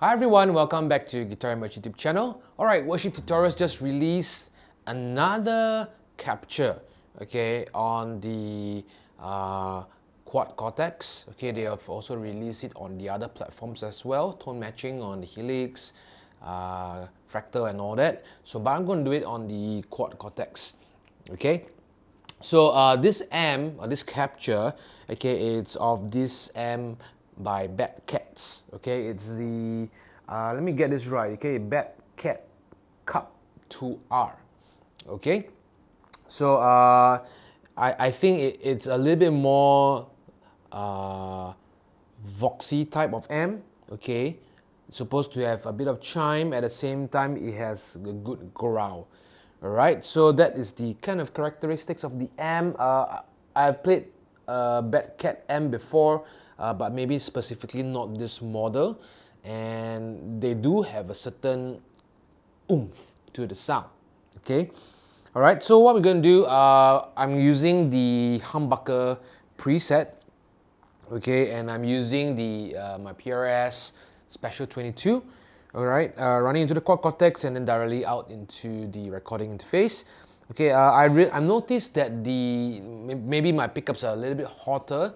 Hi everyone, welcome back to Guitar Merch YouTube channel. Alright, Worship Tutorials just released another capture, okay, on the Quad Cortex. Okay, they have also released it on the other platforms as well, tone matching on the Helix, Fractal and all that. So, but I'm going to do it on the Quad Cortex, okay. So this amp, or this capture, okay, it's of this amp by Bad Cats, okay, it's the, let me get this right, okay, Bad Cat Cub IIR, okay. So I think it's a little bit more voxy type of amp, okay. It's supposed to have a bit of chime, at the same time it has a good growl. Alright, so that is the kind of characteristics of the amp. I've played Bad Cat amp before, but maybe specifically not this model. And they do have a certain oomph to the sound. Okay, alright, so what we're going to do, I'm using the humbucker preset. Okay, and I'm using the my PRS Special 22. Alright, running into the Quad Cortex and then directly out into the recording interface. Okay, I noticed that maybe my pickups are a little bit hotter.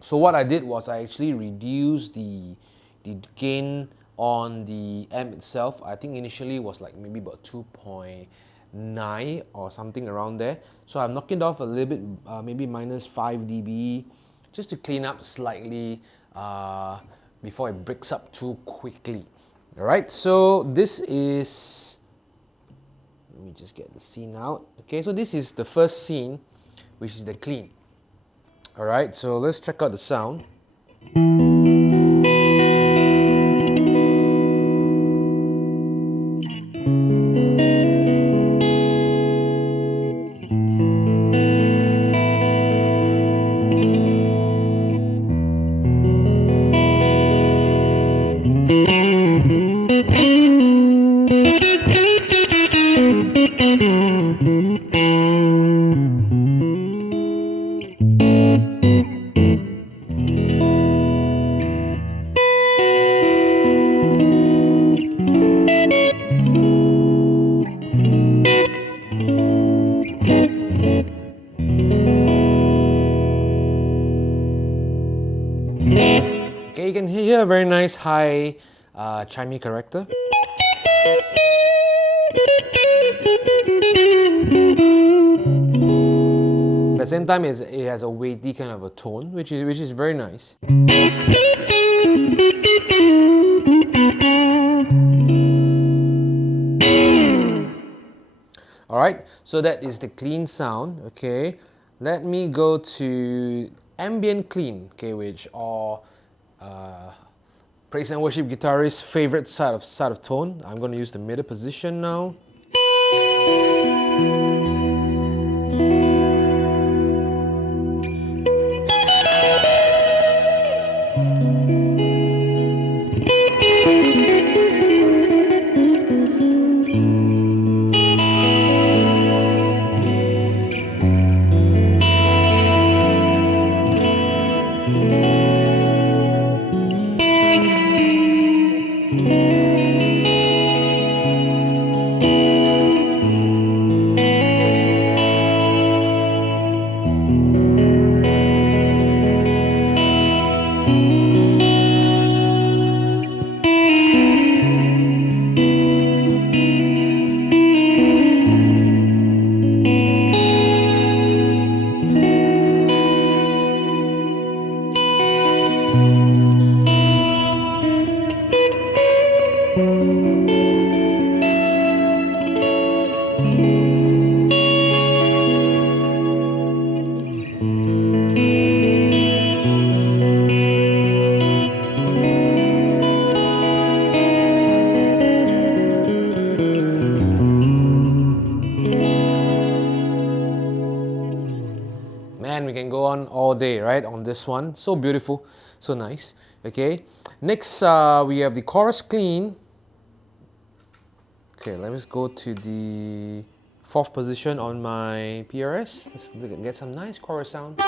So what I did was I actually reduced the gain on the amp itself. I think initially it was like maybe about 2.9 or something around there. So I've knocked it off a little bit, maybe minus 5 dB, just to clean up slightly before it breaks up too quickly. Alright, so this is, let me just get the scene out. Okay, so this is the first scene, which is the clean. Alright, so let's check out the sound. Okay, you can hear a very nice high chimey character. At the same time, it has a weighty kind of a tone, which is very nice. Alright, so that is the clean sound. Okay, let me go to ambient clean, okay, which are praise and worship guitarist's favorite side of tone. I'm going to use the middle position now. Man, we can go on all day, right, on this one. So beautiful, so nice. Okay, next we have the chorus clean. Okay, let us go to the 4th position on my PRS. Let's get some nice chorus sound.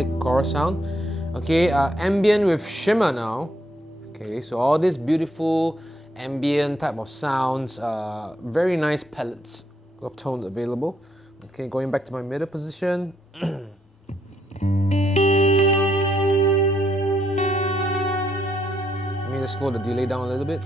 thick chorus sound. Okay, ambient with shimmer now. Okay, so all these beautiful ambient type of sounds, very nice palettes of tones available. Okay, going back to my middle position. Let me just slow the delay down a little bit.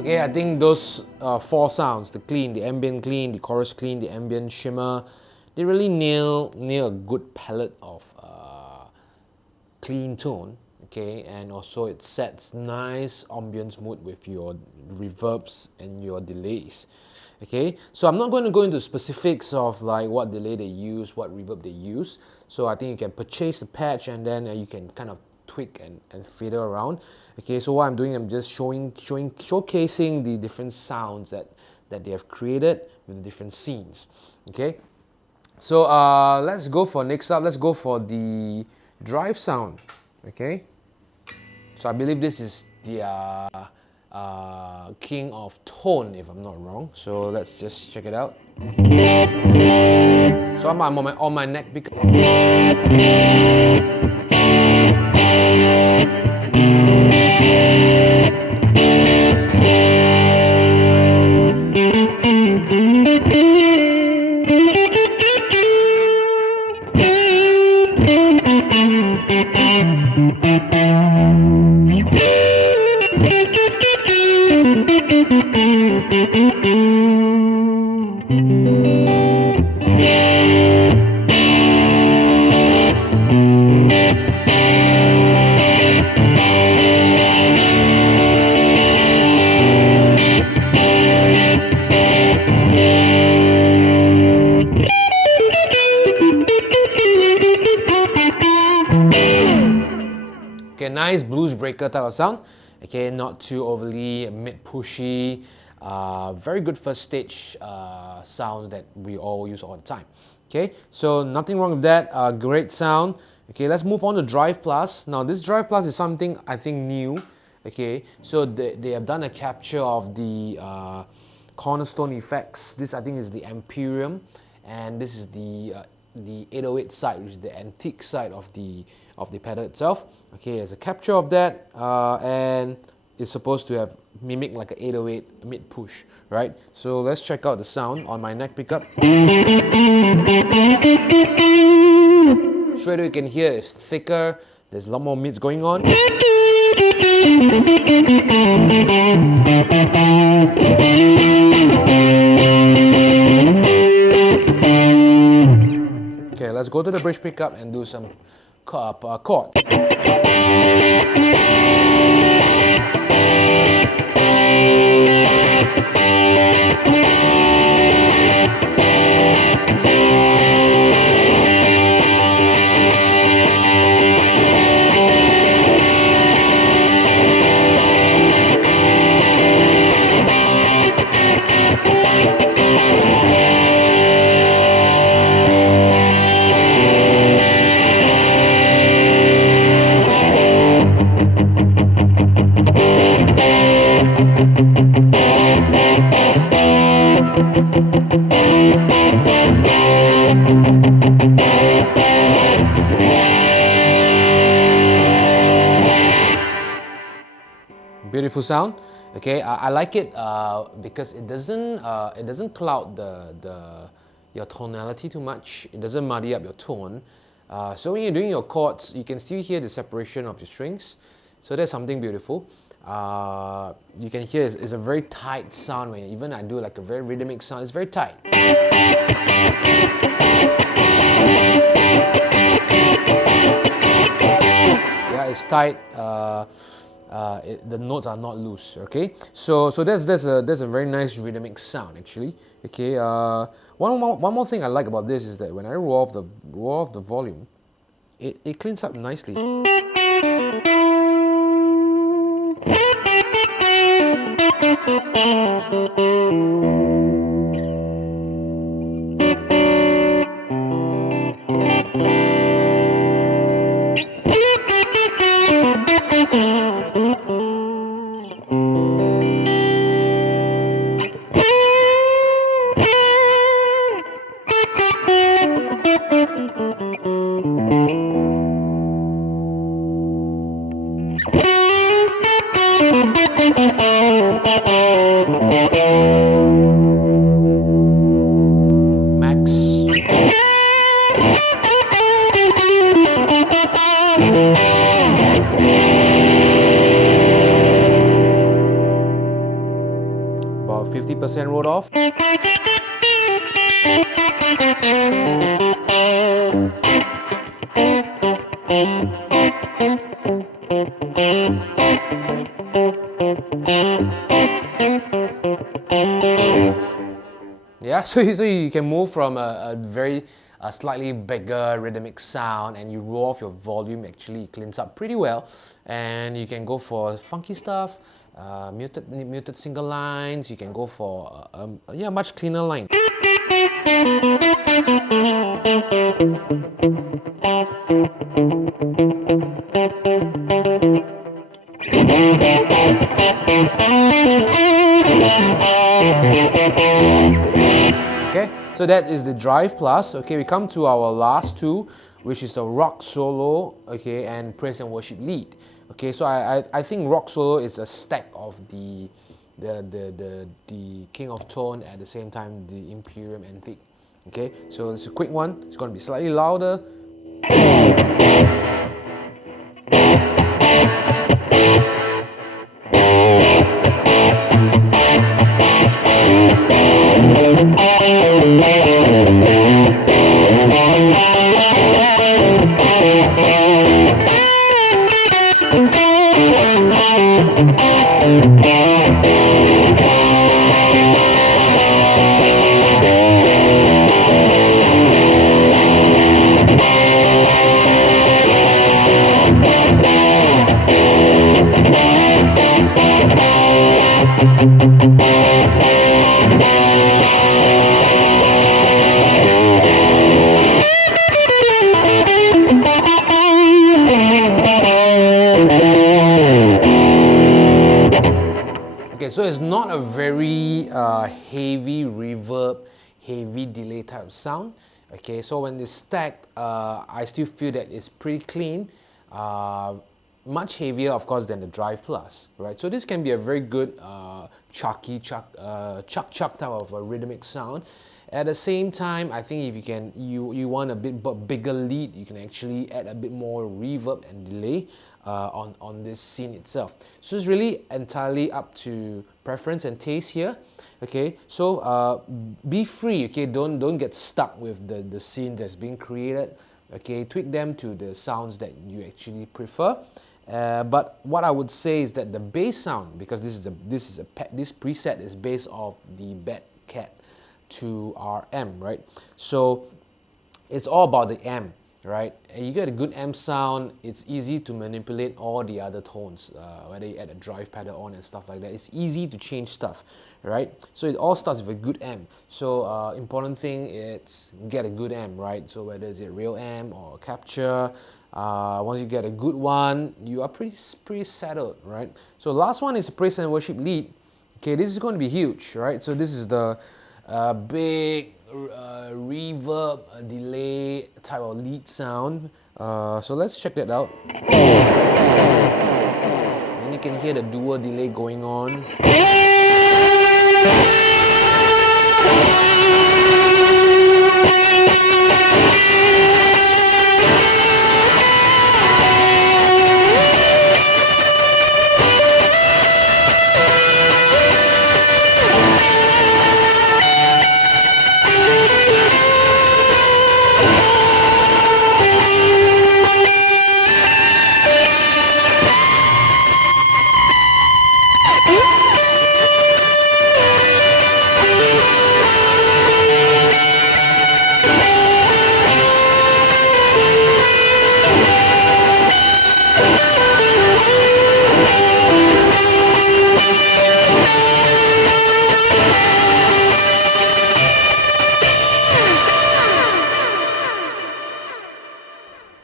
Okay, I think those 4 sounds, the clean, the ambient clean, the chorus clean, the ambient shimmer, they really nail a good palette of clean tone. Okay, and also it sets nice ambience mood with your reverbs and your delays. Okay, so I'm not going to go into specifics of like what delay they use, what reverb they use. So I think you can purchase the patch and then you can kind of tweak and fiddle around. Okay, so what I'm doing, I'm just showcasing the different sounds that they have created with the different scenes. Okay, so let's go for next up. Let's go for the drive sound. Okay, so I believe this is the king of tone, if I'm not wrong. So let's just check it out. So I'm on my neck pickup. Okay, nice blues breaker type of sound. Okay, not too overly mid-pushy. Very good first stage sounds that we all use all the time. Okay, so nothing wrong with that. Great sound. Okay, let's move on to Drive Plus. Now this Drive Plus is something I think new. Okay, so they have done a capture of the cornerstone effects. This I think is the Imperium, and this is the 808 side, which is the antique side of the pedal itself. Okay, there's a capture of that, and it's supposed to have mimic like an 808 mid push, right? So let's check out the sound on my neck pickup. Straight away you can hear it's thicker. There's a lot more mids going on. Okay, let's go to the bridge pickup and do some chord. beautiful sound. Okay, I like it because it doesn't cloud your tonality too much. It doesn't muddy up your tone. So when you're doing your chords, you can still hear the separation of your strings. So that's something beautiful. You can hear it's a very tight sound. When even I do like a very rhythmic sound, it's very tight. Yeah, it's tight. The notes are not loose. Okay, so that's a very nice rhythmic sound actually. Okay, one more thing I like about this is that when I roll off the volume, it cleans up nicely. About 50% rolled off. Yeah, so you can move from a slightly bigger rhythmic sound, and you roll off your volume. Actually, it cleans up pretty well, and you can go for funky stuff, muted single lines. You can go for yeah, much cleaner line. Okay, so that is the Drive Plus. Okay, we come to our last two, which is a Rock Solo, okay, and Praise and Worship Lead. Okay, so I think Rock Solo is a stack of the King of Tone, at the same time the Imperium Antique. Okay, so it's a quick one. It's going to be slightly louder. So it's not a very heavy reverb, heavy delay type of sound. Okay, so when it's stacked, I still feel that it's pretty clean. Much heavier, of course, than the Drive Plus, right? So this can be a very good chuck type of a rhythmic sound. At the same time, I think if you want a bit bigger lead, you can actually add a bit more reverb and delay on this scene itself. So it's really entirely up to preference and taste here. Okay, so be free. Okay, don't get stuck with the scene that's being created. Okay, tweak them to the sounds that you actually prefer. But what I would say is that the bass sound, because this preset is based off the Bad Cat IIR, right? So it's all about the amp, right? And you get a good amp sound. It's easy to manipulate all the other tones, whether you add a drive pedal on and stuff like that. It's easy to change stuff, right? So it all starts with a good amp. So important thing is get a good amp, right? So whether it's a real amp or a capture, once you get a good one, you are pretty settled, right? So last one is a Praise and Worship Lead. Okay, this is going to be huge, right? So this is the big reverb, delay type of lead sound. So let's check that out. And you can hear the dual delay going on.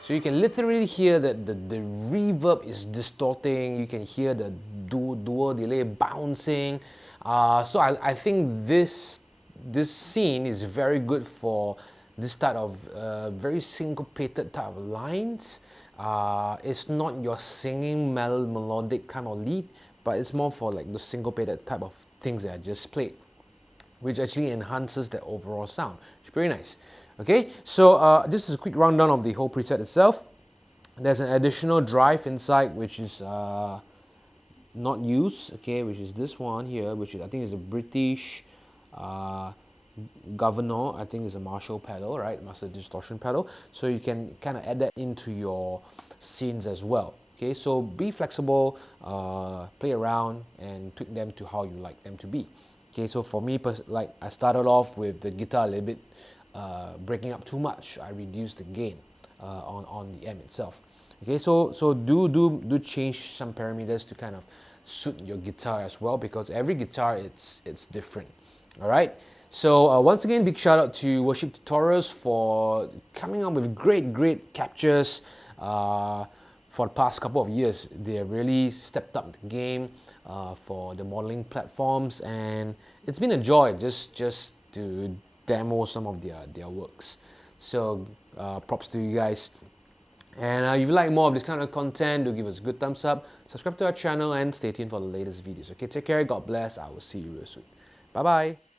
So you can literally hear that the reverb is distorting. You can hear the dual delay bouncing. So I think this scene is very good for this type of very syncopated type of lines. It's not your singing melodic kind of lead, but it's more for like the syncopated type of things that I just played, which actually enhances the overall sound. It's pretty nice. Okay, so this is a quick rundown of the whole preset itself. There's an additional drive inside which is not used, okay, which is this one here, which is, I think is a British governor. I think is a Marshall pedal, right? Master distortion pedal. So you can kind of add that into your scenes as well. Okay, so be flexible, play around and tweak them to how you like them to be. Okay, so for me, like I started off with the guitar a little bit breaking up too much. I reduced the gain on the amp itself. Okay, so do change some parameters to kind of suit your guitar as well, because every guitar it's different. All right. So once again, big shout out to Worship Tutorials for coming up with great captures for the past couple of years. They have really stepped up the game for the modeling platforms, and it's been a joy just to demo some of their works. So props to you guys. And if you like more of this kind of content, do give us a good thumbs up, subscribe to our channel, and stay tuned for the latest videos. Okay, take care, God bless, I will see you real soon. Bye bye.